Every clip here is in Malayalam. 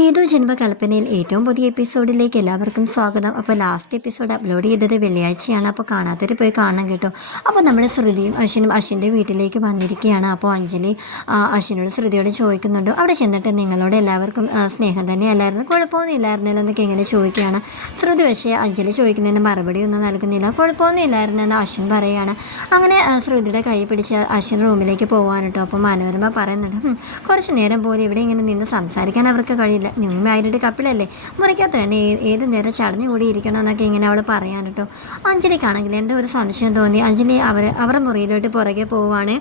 ഏതോ ജന്മകൽപ്പനയിൽ ഏറ്റവും പുതിയ എപ്പിസോഡിലേക്ക് എല്ലാവർക്കും സ്വാഗതം. അപ്പോൾ ലാസ്റ്റ് എപ്പിസോഡ് അപ്ലോഡ് ചെയ്തത് വെള്ളിയാഴ്ചയാണ്. അപ്പോൾ കാണാത്തവർ പോയി കാണണം കേട്ടോ. അപ്പോൾ നമ്മുടെ ശ്രുതിയും അശ്വിൻ്റെ വീട്ടിലേക്ക് വന്നിരിക്കുകയാണ്. അപ്പോൾ അഞ്ജലി അശ്വിനോട് ശ്രുതിയോട് ചോദിക്കുന്നുണ്ട്, അവിടെ ചെന്നിട്ട് നിങ്ങളോട് എല്ലാവർക്കും സ്നേഹം തന്നെയല്ലായിരുന്നു, കുഴപ്പമൊന്നും ഇല്ലായിരുന്നല്ലോ എന്നൊക്കെ ഇങ്ങനെ ചോദിക്കുകയാണ്. ശ്രുതി പക്ഷേ അഞ്ജലി ചോദിക്കുന്നതിന് മറുപടി ഒന്നും നൽകുന്നില്ല. കുഴപ്പമൊന്നും ഇല്ലായിരുന്നെന്ന് അശ്വിൻ പറയുകയാണ്. അങ്ങനെ ശ്രുതിയുടെ കൈ പിടിച്ച് അശ്വിൻ റൂമിലേക്ക് പോകാൻ കേട്ടോ. അപ്പോൾ മനോരമ പറയുന്നുണ്ട്, കുറച്ച് നേരം പോലെ ഇവിടെ ഇങ്ങനെ നിന്ന് സംസാരിക്കാൻ അവർക്ക് കഴിയില്ല, ന്യൂ മാരീഡ് കപ്പിളല്ലേ, മുറിക്കകത്ത് തന്നെ ഏത് നേരം ചടഞ്ഞു കൂടി ഇരിക്കണം എന്നൊക്കെ ഇങ്ങനെ അവൾ പറയാൻ കേട്ടോ. അഞ്ജലിക്കാണെങ്കിൽ എൻ്റെ ഒരു സംശയം തോന്നി. അഞ്ജലി അവരുടെ മുറിയിലോട്ട് പുറകെ പോവുകയാണ്.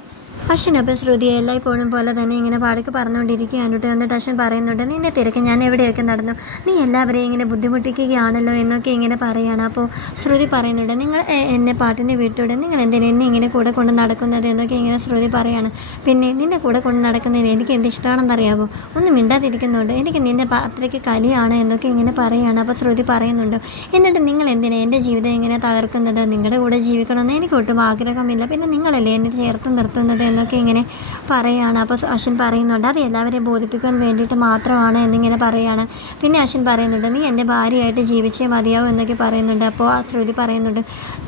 അശ്വിനപ്പോൾ ശ്രുതി എല്ലായ്പ്പോഴും പോലെ തന്നെ ഇങ്ങനെ പാടൊക്കെ പറഞ്ഞുകൊണ്ടിരിക്കുകയാണ് കേട്ടോ. എന്നിട്ട് അശ്വിൻ പറയുന്നുണ്ട്, നിന്നെ തിരക്ക് ഞാൻ എവിടെയൊക്കെ നടന്നു, നീ എല്ലാവരെയും ഇങ്ങനെ ബുദ്ധിമുട്ടിക്കുകയാണല്ലോ എന്നൊക്കെ ഇങ്ങനെ പറയുകയാണ്. അപ്പോൾ ശ്രുതി പറയുന്നുണ്ട്, നിങ്ങൾ എന്നെ പാട്ടിനെ വിട്ടൂടെ, നിങ്ങൾ എന്തിനാ എന്നെ ഇങ്ങനെ കൂടെ കൊണ്ട് നടക്കുന്നത് എന്നൊക്കെ ഇങ്ങനെ ശ്രുതി പറയുകയാണ്. പിന്നെ നിന്നെ കൂടെ കൊണ്ട് നടക്കുന്നതിന് എനിക്ക് എന്ത് ഇഷ്ടമാണെന്നറിയാമോ, ഒന്നും മിണ്ടാതിരിക്കുന്നുണ്ട്, എനിക്ക് നിന്നെ അത്രയ്ക്ക് കലിയാണ് എന്നൊക്കെ ഇങ്ങനെ പറയുകയാണ്. അപ്പോൾ ശ്രുതി പറയുന്നുണ്ട്, എന്നിട്ട് നിങ്ങൾ എന്തിനാ എൻ്റെ ജീവിതം ഇങ്ങനെ തകർക്കുന്നത്, നിങ്ങളുടെ കൂടെ ജീവിക്കണമെന്ന് എനിക്ക് ഒട്ടും ആഗ്രഹമില്ല, പിന്നെ നിങ്ങളല്ലേ എന്നെ ചേർത്ത് നിർത്തുന്നത് എന്നൊക്കെ ഇങ്ങനെ പറയുകയാണ്. അപ്പോൾ അശ്വിൻ പറയുന്നുണ്ട്, അത് എല്ലാവരെയും ബോധിപ്പിക്കാൻ വേണ്ടിയിട്ട് മാത്രമാണ് എന്നിങ്ങനെ പറയുകയാണ്. പിന്നെ അശ്വിൻ പറയുന്നുണ്ട്, നീ എൻ്റെ ഭാര്യയായിട്ട് ജീവിച്ചേ മതിയാവും എന്നൊക്കെ പറയുന്നുണ്ട്. അപ്പോൾ ആ ശ്രുതി പറയുന്നുണ്ട്,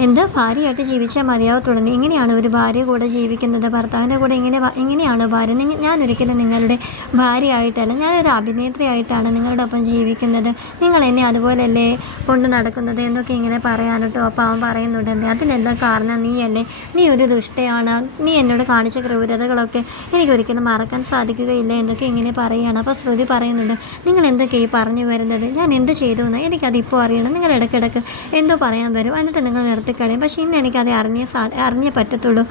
എന്താ ഭാര്യയായിട്ട് ജീവിച്ചാൽ മതിയാവത്തുള്ളൂ, ഇങ്ങനെയാണ് ഒരു ഭാര്യ കൂടെ ജീവിക്കുന്നത്, ഭർത്താവിൻ്റെ കൂടെ ഇങ്ങനെയാണ് ഭാര്യ, ഞാനൊരിക്കലും നിങ്ങളുടെ ഭാര്യയായിട്ടല്ല, ഞാനൊരു അഭിനേത്രിയായിട്ടാണ് നിങ്ങളുടെ ഒപ്പം ജീവിക്കുന്നത്, നിങ്ങൾ എന്നെ അതുപോലെയല്ലേ കൊണ്ട് നടക്കുന്നത് എന്നൊക്കെ ഇങ്ങനെ പറയാൻ കേട്ടോ. അപ്പോൾ അവൻ പറയുന്നുണ്ട്, അതിനെല്ലാം കാരണം നീയല്ലേ, നീ ഒരു ദുഷ്ടയാണ്, നീ എന്നോട് കാണിച്ച ക്രൂരതകളൊക്കെ എനിക്കൊരിക്കലും മറക്കാൻ സാധിക്കുകയില്ല എന്നൊക്കെ ഇങ്ങനെ പറയുകയാണ്. അപ്പോൾ ശ്രുതി പറയുന്നുണ്ട്, നിങ്ങൾ എന്തൊക്കെ ഈ പറഞ്ഞു വരുന്നത്, ഞാൻ എന്ത് ചെയ്തു എന്ന് എനിക്കതിപ്പോൾ അറിയണം, നിങ്ങൾ ഇടയ്ക്കിടയ്ക്ക് എന്തോ പറയാൻ വരും എന്നിട്ട് നിങ്ങൾ നിർത്തിക്കളയും, പക്ഷേ ഇന്ന് എനിക്കത് അറിഞ്ഞേ പറ്റത്തുള്ളൂ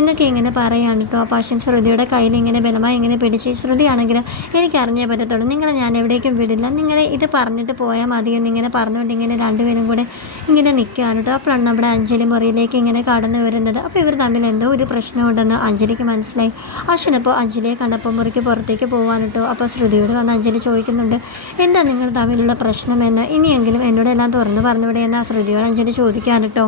എന്നൊക്കെ ഇങ്ങനെ പറയുകയാണ് കേട്ടോ. അപ്പോൾ അശ്വിൻ ശ്രുതിയുടെ കയ്യിൽ ഇങ്ങനെ ബലമായി ഇങ്ങനെ പിടിച്ച്, ശ്രുതിയാണെങ്കിലും എനിക്ക് അറിഞ്ഞേ പറ്റത്തുള്ളൂ, നിങ്ങളെ ഞാൻ എവിടേക്കും വിടില്ല, നിങ്ങളെ ഇത് പറഞ്ഞിട്ട് പോയാൽ മതി എന്നിങ്ങനെ പറഞ്ഞുകൊണ്ട് ഇങ്ങനെ രണ്ടുപേരും കൂടെ ഇങ്ങനെ നിൽക്കുകയാണ് കേട്ടോ. അപ്പോഴാണ് നമ്മുടെ അഞ്ജലി മുറിയിലേക്ക് ഇങ്ങനെ കടന്നു വരുന്നത്. അപ്പോൾ ഇവർ തമ്മിൽ എന്തോ ഒരു പ്രശ്നമുണ്ടെന്ന് അഞ്ജലിക്ക് മനസ്സിലായി. അശ്വിനപ്പോൾ അഞ്ജലിയെ കണ്ടപ്പോൾ മുറിക്ക് പുറത്തേക്ക് പോകാൻ കേട്ടോ. അപ്പോൾ ശ്രുതിയോട് വന്ന് അഞ്ജലി ചോദിക്കുന്നുണ്ട്, എന്താ നിങ്ങൾ തമ്മിലുള്ള പ്രശ്നമെന്ന്, ഇനിയെങ്കിലും എന്നോട് എല്ലാം തുറന്നു പറഞ്ഞുവിടെ എന്ന് ശ്രുതിയോട് അഞ്ജലി ചോദിക്കാൻ കേട്ടോ.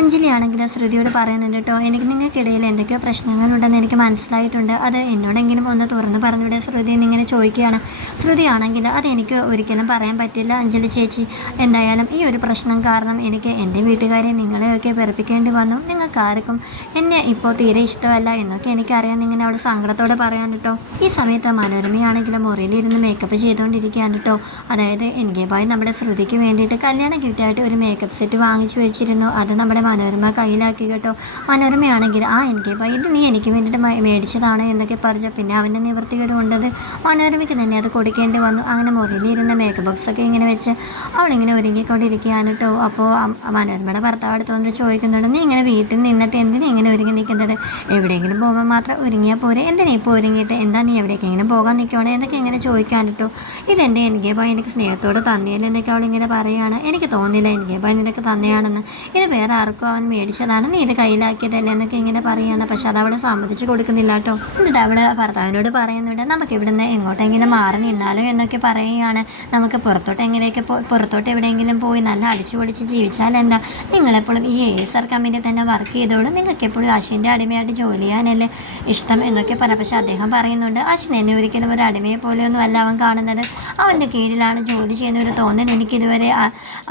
അഞ്ജലി ആണെങ്കിൽ ശ്രുതിയോട് പറയുന്നുണ്ട് കേട്ടോ, എനിക്ക് നിങ്ങൾക്കിടയിൽ എന്തൊക്കെയോ പ്രശ്നങ്ങളുണ്ടെന്ന് എനിക്ക് മനസ്സിലായിട്ടുണ്ട്, അത് എന്നോടെങ്കിലും ഒന്ന് തുറന്ന് പറഞ്ഞുവിടെ ശ്രുതി എന്നിങ്ങനെ ചോദിക്കുകയാണ്. ശ്രുതി ആണെങ്കിൽ അതെനിക്ക് ഒരിക്കലും പറയാൻ പറ്റില്ല അഞ്ജലി ചേച്ചി, എന്തായാലും ഈ ഒരു പ്രശ്നം കാരണം എനിക്ക് എൻ്റെ വീട്ടുകാരെ നിങ്ങളെയൊക്കെ വെറുപ്പിക്കേണ്ടി വന്നു, നിങ്ങൾക്ക് ആർക്കും എന്നെ ഇപ്പോൾ തീരെ ഇഷ്ടമല്ല എന്നൊക്കെ എനിക്കറിയാം എന്നിങ്ങനെ അവൾ സങ്കടത്തോടെ പറയാൻ കേട്ടോ. ഈ സമയത്ത് മനോരമയാണെങ്കിലും മുറിയിലിരുന്ന് മേക്കപ്പ് ചെയ്തുകൊണ്ടിരിക്കുകയാണ് കേട്ടോ. അതായത് എൻഗേജായി നമ്മുടെ ശ്രുതിക്ക് വേണ്ടിയിട്ട് കല്യാണ ഗിഫ്റ്റായിട്ട് ഒരു മേക്കപ്പ് സെറ്റ് വാങ്ങിച്ചു വെച്ചിരുന്നു, അത് നമ്മുടെ മനോരമ കയ്യിലാക്കി കേട്ടോ. മനോരമയാണെങ്കിൽ എൻഗേജായി ഇത് നീ എനിക്ക് വേണ്ടിയിട്ട് മേടിച്ചതാണ് എന്നൊക്കെ പറഞ്ഞു. പിന്നെ അവൻ്റെ നിവൃത്തികേട് കൊണ്ടത് മനോരമയ്ക്ക് തന്നെ അത് കൊടുക്കേണ്ടി വന്നു. അങ്ങനെ മുറിയിലിരുന്ന മേക്കപ്പ് ബോക്സൊക്കെ ഇങ്ങനെ വെച്ച് അവളിങ്ങനെ ഒരുങ്ങിക്കൊണ്ടിരിക്കുകയാണ് കേട്ടോ. അപ്പോൾ മനോരമയുടെ ഭർത്താവ് അടുത്തോണ്ട് ചോദിക്കുന്നുണ്ട്, നീ ഇങ്ങനെ വീട്ടിൽ നിന്നിട്ട് എന്തിനാ ഇങ്ങനെ ഒരുങ്ങി നിൽക്കുന്നത്, എവിടെയെങ്കിലും പോകുമ്പോൾ മാത്രം ഒരുങ്ങിയാൽ പോരെ, എന്തിനാ ഇപ്പോൾ ഒരുങ്ങിയിട്ട്, എന്താ നീ എവിടേക്കെങ്കിലും പോകാൻ നിൽക്കുകയാണോ എന്നൊക്കെ ഇങ്ങനെ ചോദിക്കാൻ കേട്ടോ. ഇതെൻ്റെ എൻഗേജായി എനിക്ക് സ്നേഹത്തോട് തന്നെയല്ലോ എന്നൊക്കെ അവളിങ്ങനെ പറയുകയാണ്. എനിക്ക് തോന്നിയില്ല എൻഗേജായി നിനക്ക് തന്നെയാണെന്ന്, ഇത് വേറെ ആർക്കും അവൻ മേടിച്ചതാണ്, നീ ഇത് കയ്യിലാക്കിയതല്ലേ എന്നൊക്കെ ഇങ്ങനെ പറയുകയാണ്. പക്ഷെ അത് അവളെ സമ്മതിച്ച് കൊടുക്കുന്നില്ല കേട്ടോ. എന്നിട്ട് അവൾ ഭർത്താവിനോട് പറയുന്നുണ്ട്, നമുക്ക് ഇവിടുന്ന് എങ്ങോട്ടെങ്കിലും മാറി നിന്നാലോ എന്നൊക്കെ പറയുകയാണ്. നമുക്ക് പുറത്തോട്ട് എവിടെയെങ്കിലും പോയി നല്ല അടിച്ചു പൊളിച്ച് ജീവിച്ചാൽ എന്താ, നിങ്ങളെപ്പോഴും ഈ ASR കമ്പനി തന്നെ വർക്ക് ചെയ്തോളും, നിങ്ങൾക്ക് എപ്പോഴും അശ്വിൻ്റെ അടിമയായിട്ട് ജോലി ചെയ്യാനല്ലേ ഇഷ്ടം എന്നൊക്കെ പറയാം. പക്ഷെ അദ്ദേഹം പറയുന്നുണ്ട്, അശ്വിൻ എന്നെ ഒരിക്കലും ഒരു അടിമയെ പോലെയൊന്നും അല്ല അവൻ കാണുന്നത്, അവൻ്റെ കീഴിലാണ് ജോലി ചെയ്യുന്ന ഒരു തോന്നൽ എനിക്കിതുവരെ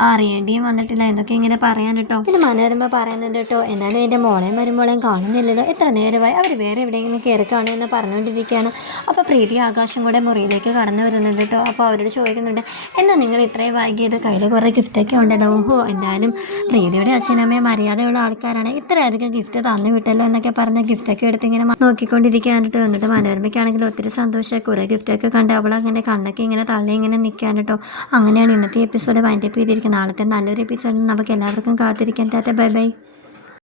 അറിയേണ്ടിയും വന്നിട്ടില്ല എന്നൊക്കെ ഇങ്ങനെ പറയാൻ കേട്ടോ. പിന്നെ മനോരമ പറയുന്നുണ്ട് കേട്ടോ, എന്നാലും എൻ്റെ മോളെയും മരുമോളെയും കാണുന്നില്ലല്ലോ, എത്ര നേരമായി, അവർ വേറെ എവിടെയെങ്കിലും കയറി കാണുമെന്ന് പറഞ്ഞുകൊണ്ടിരിക്കുകയാണ്. അപ്പോൾ പ്രീതി ആകാശം കൂടെ മുറിയിലേക്ക് കടന്നു വരുന്നുണ്ട് കേട്ടോ. അപ്പോൾ അവരോട് ചോദിക്കുന്നുണ്ട്, എന്നാൽ നിങ്ങൾ ഇത്രയും വൈകിയത്, കയ്യിൽ കുറേ ഗിഫ്റ്റൊക്കെ ഉണ്ടല്ലോ, ഓഹോ എന്തായാലും പ്രീതിയുടെ അച്ഛനമ്മയും മര്യാദയുള്ള ആൾക്കാരാണ്, ഇത്രയധികം ഗിഫ്റ്റ് തന്നു വിട്ടല്ലോ എന്നൊക്കെ പറഞ്ഞ് ഗിഫ്റ്റൊക്കെ എടുത്ത് ഇങ്ങനെ നോക്കിക്കൊണ്ടിരിക്കാനിട്ടോ. എന്നിട്ട് മനോരമയ്ക്കാണെങ്കിൽ ഒത്തിരി സന്തോഷമായി, കുറേ ഗിഫ്റ്റൊക്കെ കണ്ട് അവളങ്ങനെ കണ്ണൊക്കെ ഇങ്ങനെ തള്ളി ഇങ്ങനെ നിൽക്കാൻ കേട്ടോ. അങ്ങനെയാണ് ഇന്നത്തെ എപ്പിസോഡ് വൈൻഡപ്പ് ചെയ്തിരിക്കുന്നത്. നാളത്തെ നല്ലൊരു എപ്പിസോഡിൽ നമുക്ക് എല്ലാവർക്കും കാത്തിരിക്കാൻ. Tata, bye bye.